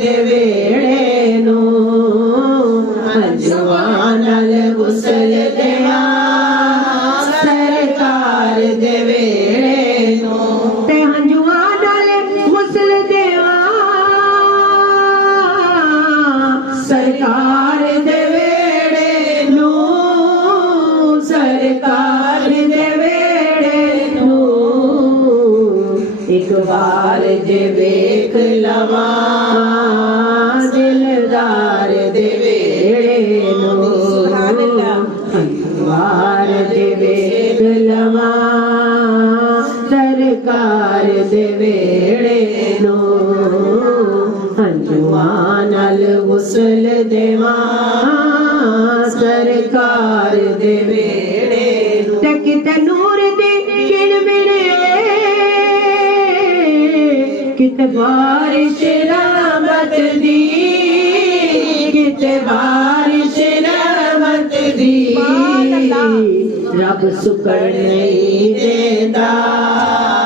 दे वेड़े नू हंजुआं नाल गुसल देवा सरकार दे वेड़े नू ते हंजुआं नाल गुसल देवा सरकार दे वेड़े नू सरकार दे वेड़े नू एक बार जे वेख लवा दिलदार दे वेड़े नू बार जे वेख लवा सरकार दे वेड़े नू हंजुआं नाल गुसल देवा सरकार दे वेड़े नू ते किते नूर दी किलबिले किते बारिश रहमत दी किते बारिश रहमत दी रब सुकड़ नहीं देंदा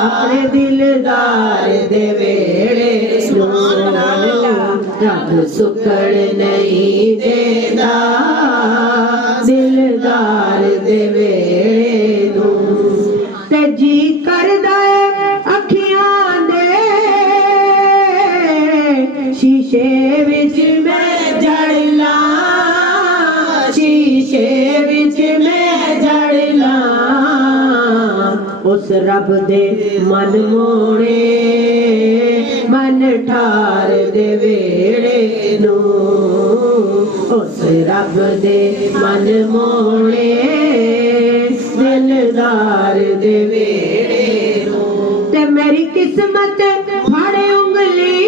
अपने दिलदार दे वेड़े नू रब सुकड़ नहीं देंदा दिलदार दे वेड़े नू ते जी करदा है अखियां दे शीशे विच मैं जड़ ला शीशे विच मैं जड़ ला उस रब दे मन मोड़े मन ठार दे वेड़े नू उस रब दे मन मोड़े दिलदार दे वेड़े नू ते मेरी किस्मत फाड़े उंगली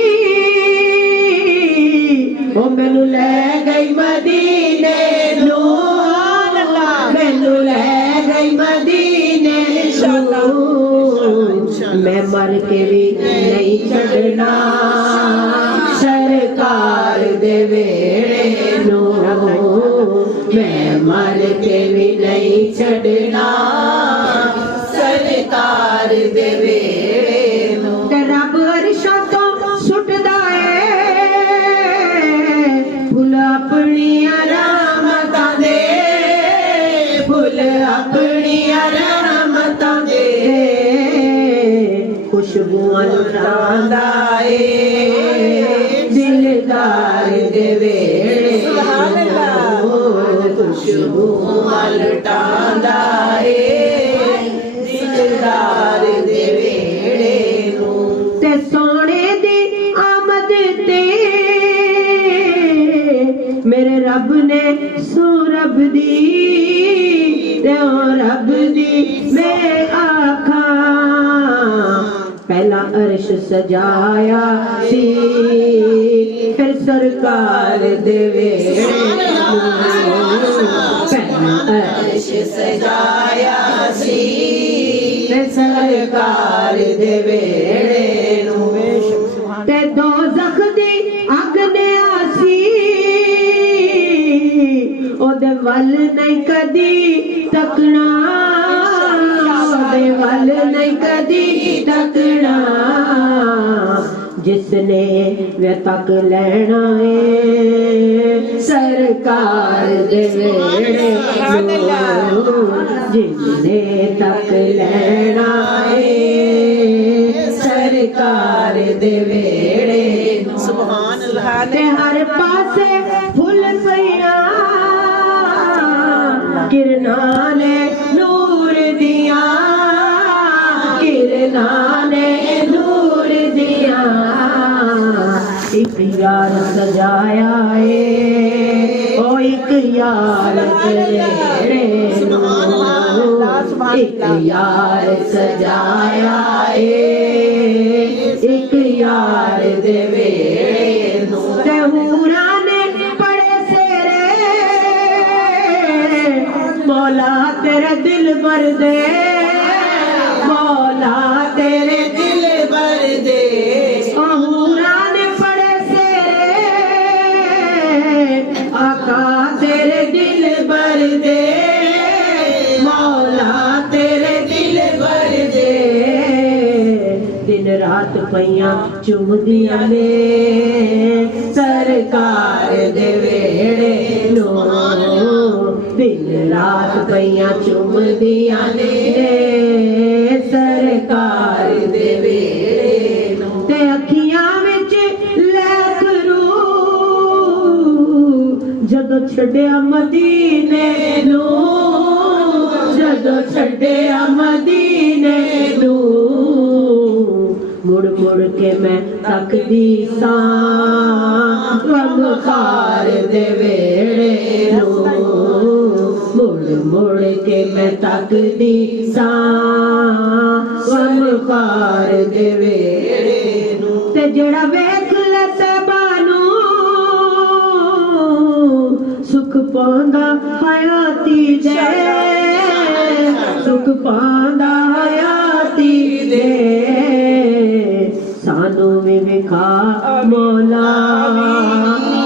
ओ मैनू ले गई मदीने नू मैनू ले गई मदीने नू मैं मर के भी नहीं छड़ना सरकार दे वेड़े नू मैं मर के भी नहीं छड़ना सरकार दे वेड़े नू ते रब अरशां तो सुटदा है फुल अपनी रहमतां दे फुल अपनी रहमतां दे खुशबूआं लुटांदा है दिलदार दे वेड़े खुशबूआं लुटांदा है दिलदार दे वेड़े नू ते सोने दी आमद ते मेरे रब ने सूरब दी ते रब दी मैं आखा पहला अर्श सजाया सी फिर सरकार दे वेड़े पहला अर्श सजाया सी फिर सरकार दे वेड़े नू ते दोज़ख दी अग ने आसी ओदे वल नहीं कदी तकना ओदे वल नहीं कदी तकना जिसने वे तक लेना है सरकार दे वेड़े नू जिसने तक लेना है सरकार दे वेड़े नू सुभान अल्लाह ते हर पासे फुल पिया किरना ने नूर दिया किरना ने नूर दिया एक यार सजाया है ओ एक यार तेरे एक यार सजाया है एक यार दे वेड़े नू ते हूरा ने पड़े सेरे मौला तेरा दिल भर दे मौला तेरे दिल भर दे हूरा ने पड़े सेरे आका तेरे दिल भर दे मौला तेरे दिल भर दे दिन रात पईयां चुमदियां ने ਤੱਕਦੀਆਂ ਨੇ ਸਰਕਾਰ ਦੇ ਵੇੜੇ ਨੂੰ ਤੇ ਅੱਖੀਆਂ ਵਿੱਚ ਲੈ ਕਰੂ ਜਦੋਂ ਛੱਡਿਆ ਮਦੀਨੇ ਨੂੰ ਜਦੋਂ ਛੱਡਿਆ ਮਦੀਨੇ ਨੂੰ ਮੁੜ ਮੁੜ ਕੇ ਮੈਂ ਤੱਕਦੀ ਸਾਂ ਵਖਾਰ ਦੇ ਵੇੜੇ ਨੂੰ ਮੁੜ ਮੁੜ ਕੇ ਮੈਂ ਤੱਕਦੀ ਸਾਂ ਵਖਾਰ ਦੇ ਵੇੜੇ ਨੂੰ ਤੇ ਜਿਹੜਾ ਵੇਖ ਲੈ ਤੈਬਾਨੂੰ ਸੁਖ ਪਾਉਂਦਾ ਹਯਾਤੀ ਦੇ ਸੁਖ ਪਾਉਂਦਾ ਹਯਾਤੀ ਦੇ ਸਾਨੂੰ ਵੀ ਵਿਖਾ ਮੌਲਾ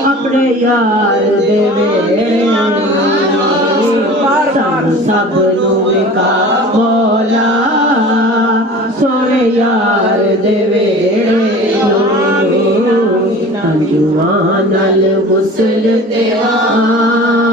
ਆਪਣੇ ਯਾਰ ਦੇ ਵੇੜੇ ਸਾਨੂੰ ਸਭ ਨੂੰ ਵਿਖਾ ਮੌਲਾ ਸੋਹਣੇ ਯਾਰ ਦੇ ਵੇੜੇ ਅੰਜੂਆਂ ਨਾਲ ਹੁਸਨ ਤੇਰਾ